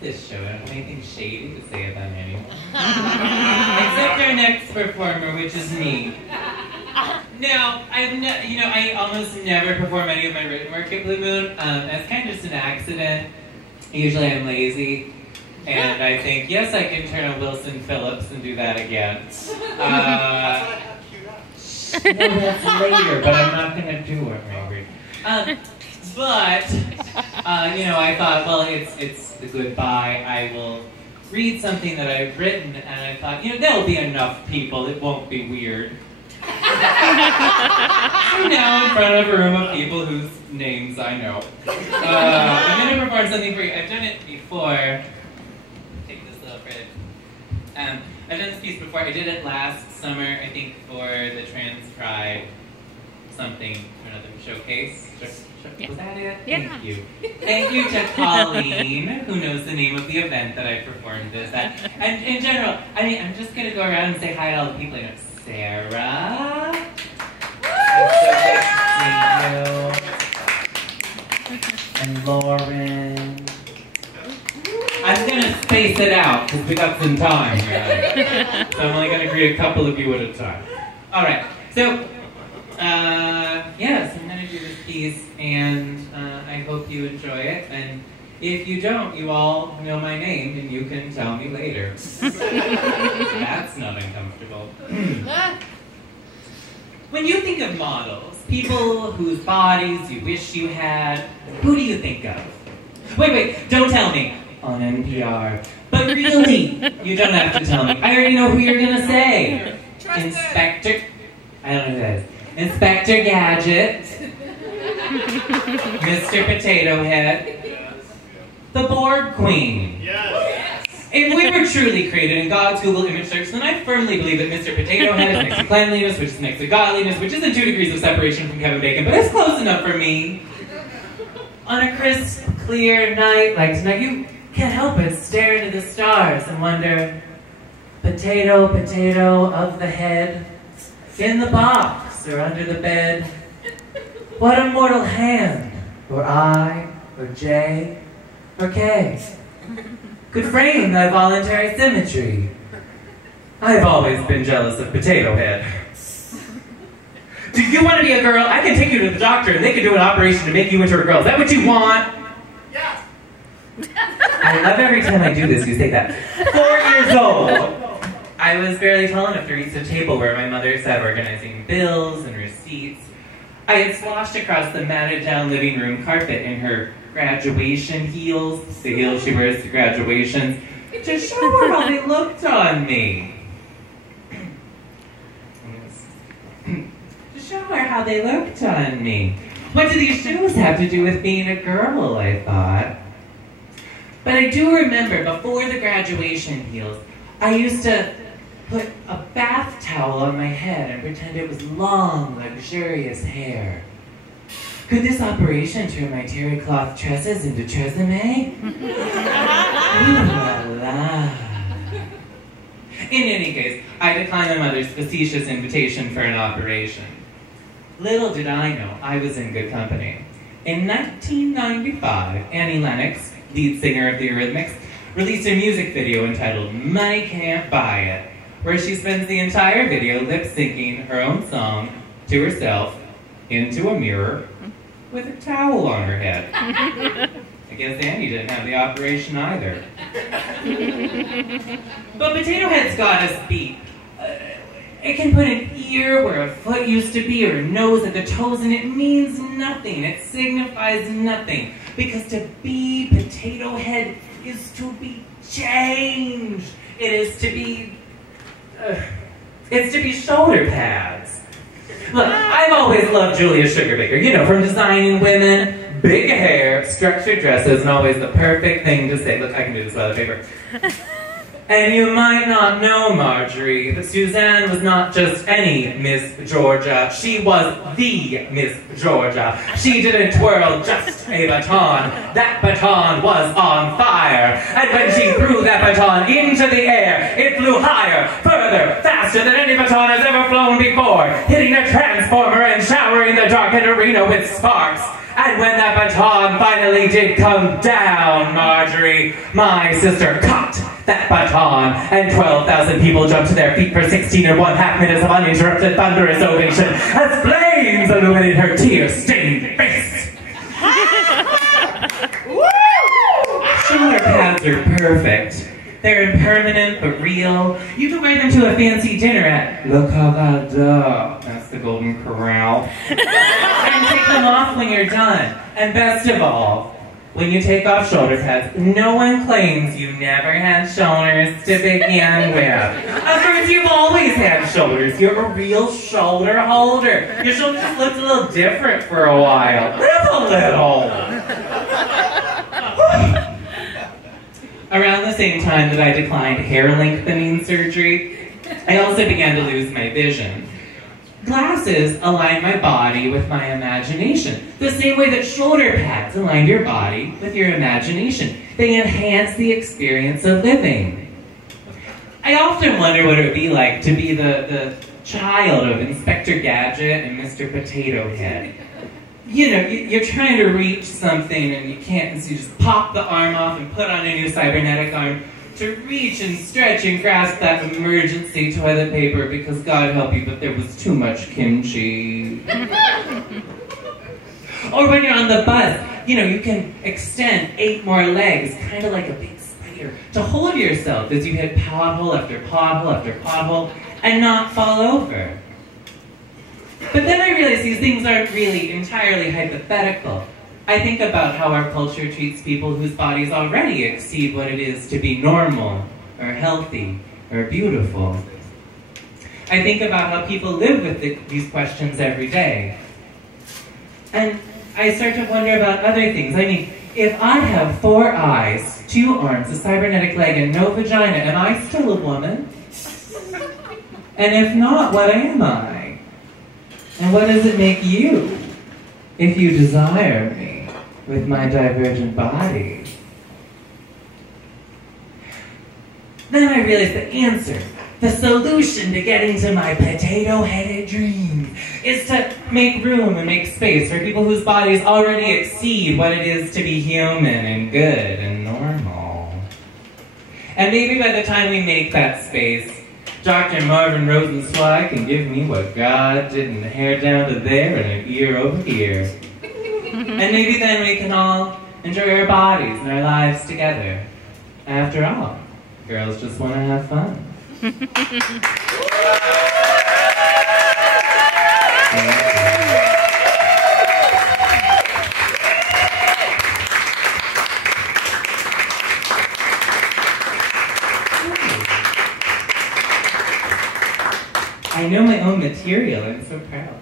this show. I don't have anything shady to say about anyone. Except our next performer, which is me. Now, I almost never perform any of my written work at Blue Moon. That's kind of just an accident. Usually I'm lazy. And I think, yes, I can turn on Wilson Phillips and do that again. No, that's later, but I'm not going to do it, maybe. I thought, well, it's the goodbye. I will read something that I've written, and I thought, there'll be enough people. It won't be weird. I'm now in front of a room of people whose names I know. I'm going to perform something for you. I've done it before. Take this little bit. I've done this piece before. I did it last summer, I think, for the Trans Pride something, another showcase. Yeah. Was that it? Yeah. Thank you. Thank you to Colleen, who knows the name of the event that I performed this at. And in general, I'm just going to go around and say hi to all the people I know. Sarah. It's so good to see you. And Lauren. I'm going to space it out because we got some time, guys. So I'm only going to greet a couple of you at a time. All right. So, yes, I'm going to do this piece, and I hope you enjoy it. And if you don't, you all know my name, and you can tell me later. That's not uncomfortable. When you think of models, people whose bodies you wish you had, who do you think of? Wait, don't tell me. On NPR. But really, you don't have to tell me. I already know who you're gonna say. Inspector... I don't know who that is. Inspector Gadget. Mr. Potato Head. The Borg Queen. Yes. If we were truly created in God's Google image search, then I firmly believe that Mr. Potato Head is next to cleanliness, which is next to godliness, which isn't 2 degrees of separation from Kevin Bacon, but it's close enough for me. On a crisp, clear night like tonight, you can't help but stare into the stars and wonder, potato, potato of the head, in the box or under the bed, what a mortal hand, or I, or J, or K, could frame thy voluntary symmetry. I've always been jealous of Potato Head. Do you want to be a girl? I can take you to the doctor and they can do an operation to make you into a girl. Is that what you want? Yeah. I love every time I do this, you say that. 4 years old. I was barely tall enough to reach the table where my mother sat organizing bills and receipts. I had sloshed across the matted down living room carpet in her graduation heels, the heels she wears to graduations, to show her how they looked on me. To show her how they looked on me. What do these shoes have to do with being a girl, I thought. But I do remember, before the graduation heels, I used to put a bath towel on my head and pretend it was long, luxurious hair. Could this operation turn my terry cloth tresses into tresemme? Ooh la la. In any case, I declined my mother's facetious invitation for an operation. Little did I know I was in good company. In 1995, Annie Lennox, lead singer of the Eurythmics, released a music video entitled Money Can't Buy It, where she spends the entire video lip-syncing her own song to herself into a mirror with a towel on her head. I guess Annie didn't have the operation either. But Potato Head's got us beat. It can put an ear where a foot used to be, or a nose at the toes, and it means nothing. It signifies nothing. Because to be Potato Head is to be changed. It is to be... it's to be shoulder pads. Look, I've always loved Julia Sugarbaker. You know, from designing women, big hair, structured dresses, and always the perfect thing to say. Look, I can do this by the paper. And you might not know, Marjorie, that Suzanne was not just any Miss Georgia. She was the Miss Georgia. She didn't twirl just a baton. That baton was on fire. And when she threw that baton into the air, it flew higher, further, faster than any baton has ever flown before, hitting a transformer and showering the darkened arena with sparks. And when that baton finally did come down, Marjorie, my sister caught that baton, and 12,000 people jumped to their feet for 16.5 minutes of uninterrupted thunderous ovation as flames illuminated her tear-stained face. Shoulder pads are perfect. They're impermanent but real. You can wear them to a fancy dinner at Le Cavada, that's the Golden Corral, and take them off when you're done. And best of all, when you take off shoulder pads, no one claims you never had shoulders to begin with. Of course, you've always had shoulders. You're a real shoulder holder. Your shoulders just looked a little different for a while. Live a little. Around the same time that I declined hair lengthening surgery, I also began to lose my vision. Glasses align my body with my imagination, the same way that shoulder pads align your body with your imagination. They enhance the experience of living. I often wonder what it would be like to be the child of Inspector Gadget and Mr. Potato Head. You know, you're trying to reach something and you can't, and so you just pop the arm off and put on a new cybernetic arm to reach and stretch and grasp that emergency toilet paper because God help you, but there was too much kimchi. Or when you're on the bus, you know, you can extend 8 more legs, kind of like a big spider, to hold yourself as you hit pothole after pothole after pothole and not fall over. But then I realize these things aren't really entirely hypothetical. I think about how our culture treats people whose bodies already exceed what it is to be normal, or healthy, or beautiful. I think about how people live with these questions every day. And I start to wonder about other things. I mean, if I have 4 eyes, 2 arms, a cybernetic leg, and no vagina, am I still a woman? And if not, what am I? And what does it make you if you desire me with my divergent body? Then I realized the answer, the solution to getting to my potato-headed dreams is to make room and make space for people whose bodies already exceed what it is to be human and good and normal. And maybe by the time we make that space, Dr. Marvin Rosenzweig can give me what God did in a hair down to there and an ear over here. And maybe then we can all enjoy our bodies and our lives together. After all, girls just want to have fun. I know my own material, I'm so proud.